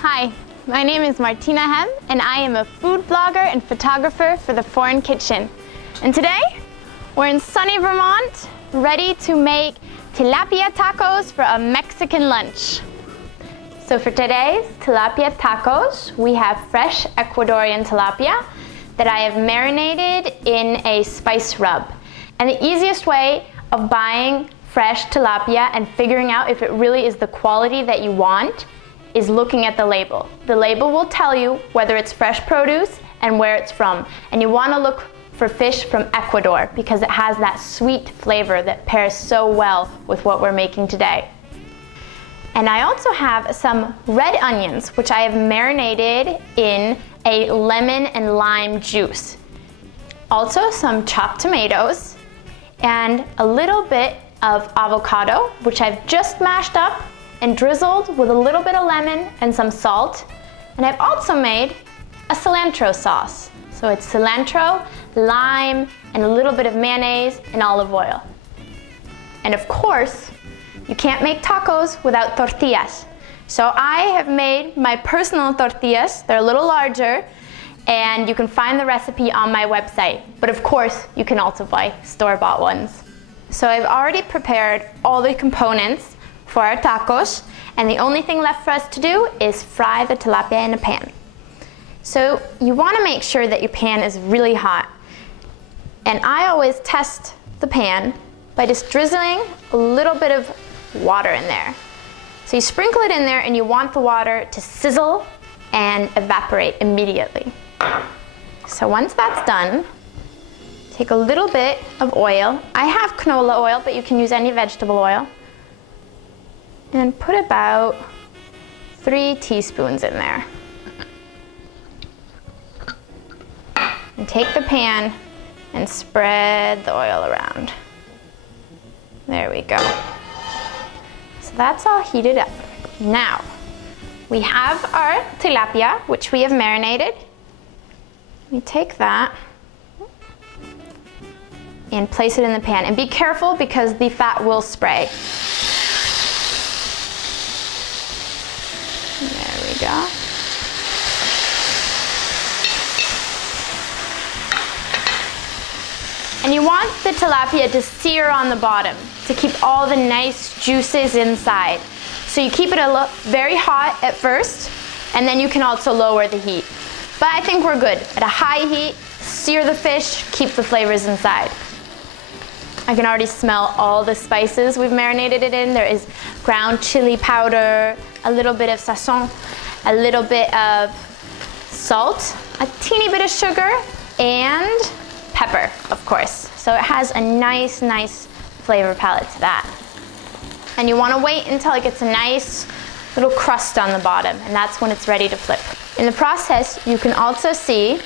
Hi, my name is Martina Hem, and I am a food blogger and photographer for The Foreign Kitchen. And today, we're in sunny Vermont, ready to make tilapia tacos for a Mexican lunch. So for today's tilapia tacos, we have fresh Ecuadorian tilapia that I have marinated in a spice rub. And the easiest way of buying fresh tilapia and figuring out if it really is the quality that you want is looking at the label. The label will tell you whether it's fresh produce and where it's from. And you want to look for fish from Ecuador because it has that sweet flavor that pairs so well with what we're making today. And I also have some red onions, which I have marinated in a lemon and lime juice. Also some chopped tomatoes and a little bit of avocado, which I've just mashed up and drizzled with a little bit of lemon and some salt. And I've also made a cilantro sauce. So it's cilantro, lime, and a little bit of mayonnaise and olive oil. And of course, you can't make tacos without tortillas. So I have made my personal tortillas. They're a little larger, and you can find the recipe on my website. But of course, you can also buy store-bought ones. So I've already prepared all the components for our tacos, and the only thing left for us to do is fry the tilapia in a pan. So you want to make sure that your pan is really hot. And I always test the pan by just drizzling a little bit of water in there. So you sprinkle it in there and you want the water to sizzle and evaporate immediately. So once that's done, take a little bit of oil. I have canola oil, but you can use any vegetable oil. And put about 3 teaspoons in there. And take the pan and spread the oil around. There we go. So that's all heated up. Now, we have our tilapia, which we have marinated. We take that and place it in the pan. And be careful because the fat will spray. There we go. And you want the tilapia to sear on the bottom to keep all the nice juices inside. So you keep it very hot at first, and then you can also lower the heat. But I think we're good. At a high heat, sear the fish, keep the flavors inside. I can already smell all the spices we've marinated it in. There is ground chili powder, a little bit of sazon, a little bit of salt, a teeny bit of sugar, and pepper, of course. So it has a nice flavor palette to that. And you want to wait until it gets a nice little crust on the bottom, and that's when it's ready to flip. In the process, you can also see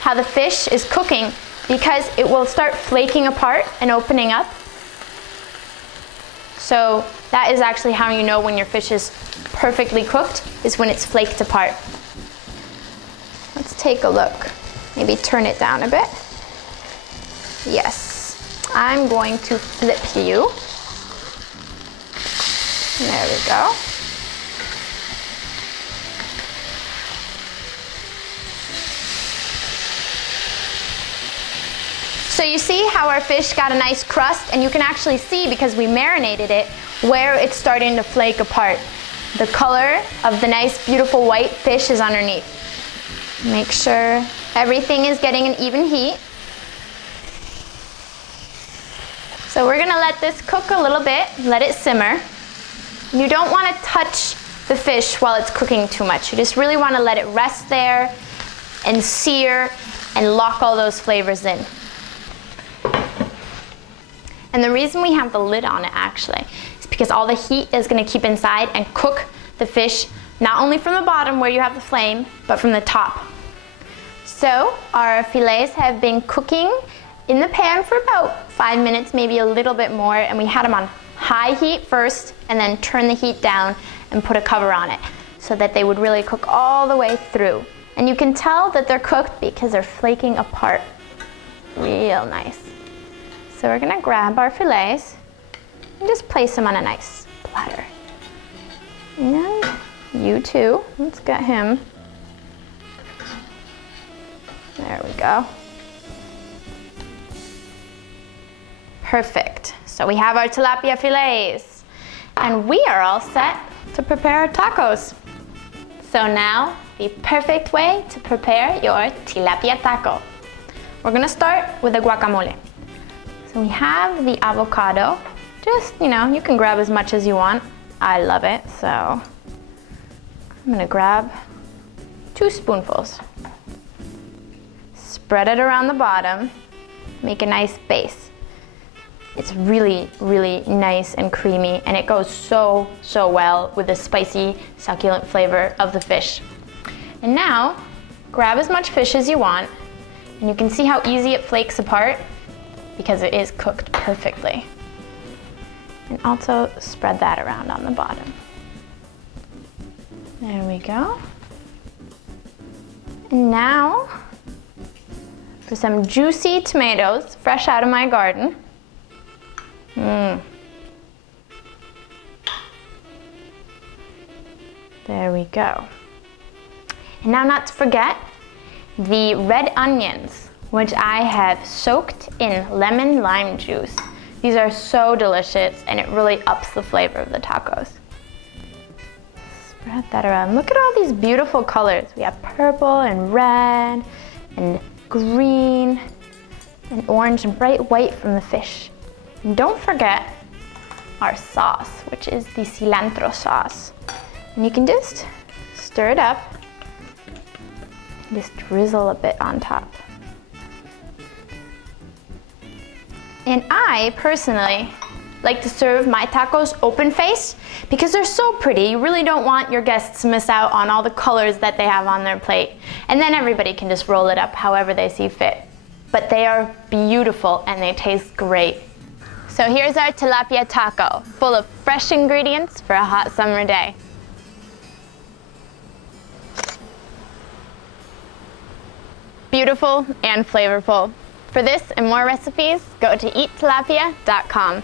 how the fish is cooking because it will start flaking apart and opening up. So that is actually how you know when your fish is perfectly cooked, is when it's flaked apart. Let's take a look. Maybe turn it down a bit. Yes, I'm going to flip you. There we go. So you see how our fish got a nice crust, and you can actually see, because we marinated it, where it's starting to flake apart. The color of the nice, beautiful white fish is underneath. Make sure everything is getting an even heat. So we're gonna let this cook a little bit, let it simmer. You don't want to touch the fish while it's cooking too much. You just really want to let it rest there and sear and lock all those flavors in. And the reason we have the lid on it actually is because all the heat is going to keep inside and cook the fish, not only from the bottom where you have the flame, but from the top. So our fillets have been cooking in the pan for about 5 minutes, maybe a little bit more, and we had them on high heat first and then turn the heat down and put a cover on it so that they would really cook all the way through. And you can tell that they're cooked because they're flaking apart real nice. So we're gonna grab our fillets and just place them on a nice platter. And You too. Let's get him. There we go. Perfect. So we have our tilapia fillets, and we are all set to prepare our tacos. So now, the perfect way to prepare your tilapia taco. We're gonna start with the guacamole. So we have the avocado. Just, you can grab as much as you want. I love it, so I'm gonna grab 2 spoonfuls. Spread it around the bottom, make a nice base. It's really, really nice and creamy, and it goes so well with the spicy, succulent flavor of the fish. And now, grab as much fish as you want, and you can see how easy it flakes apart because it is cooked perfectly. And also spread that around on the bottom. There we go. And now, for some juicy tomatoes, fresh out of my garden. There we go. And now, not to forget, the red onions, which I have soaked in lemon lime juice. These are so delicious, and it really ups the flavor of the tacos. Spread that around. Look at all these beautiful colors. We have purple and red and green and orange and bright white from the fish. And don't forget our sauce, which is the cilantro sauce. And you can just stir it up and just drizzle a bit on top. And I personally like to serve my tacos open face because they're so pretty. You really don't want your guests to miss out on all the colors that they have on their plate. And then everybody can just roll it up however they see fit. But they are beautiful and they taste great. So here's our tilapia taco, full of fresh ingredients for a hot summer day. Beautiful and flavorful. For this and more recipes, go to eattilapia.com.